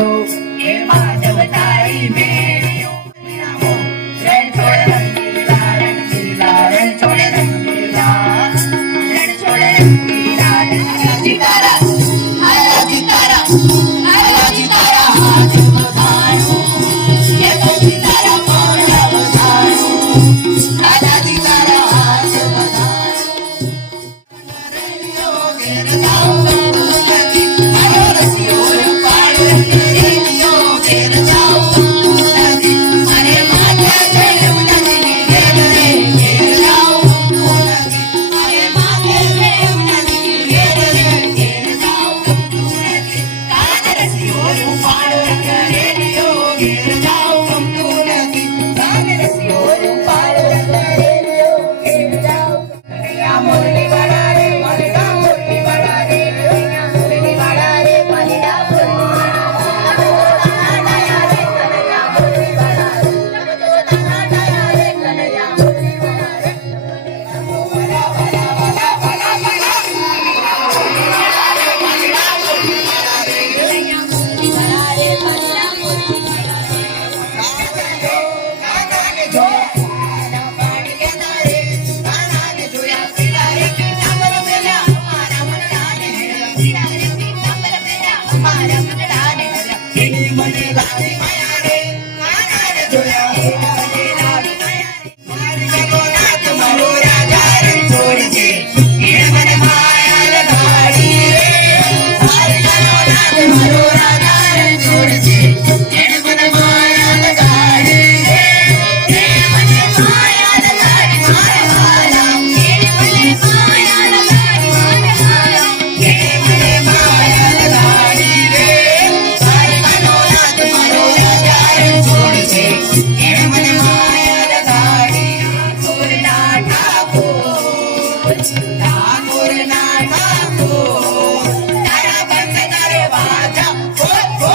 पधारो हे माधवताई मेरियो रणछोड़ रंगीला रंगीला रणछोड़ रंगीला रणछोड़ रंगीला जितारा आया जितारा हाथ बधारो ये तो जितारा मोरा बधारो आया जितारा हाथ बधारो रेलियो घेर जाओ नदी आयो रसियो पाड़ रेलियो घेर जाओ नदी अरे माथे से नदी घेर रे घेर जाओ नदी अरे माथे से नदी घेर रे घेर जाओ नदी कान रसियो पाड़ रेलियो घेर जाओ नदी कान रसियो पाड़ रेलियो घेर जाओ कन्हैया मुरली वाला रे मलका मुरली वाला रे कन्हैया मुरली वाला रे मलका मुरली वाला रे कन्हैया मुरली वाला रे कन्हैया मुरली वाला रे वाला वाला वाला वाला वाला कन्हैया मुरली वाला रे कन्हैया मुरली वाला रे कानाने जो काना पाणी घेता रे कानाने जोया पिला रे पितांबर मेल्या हमारा मन लाने पिला रे पितांबर मेल्या हमारा मन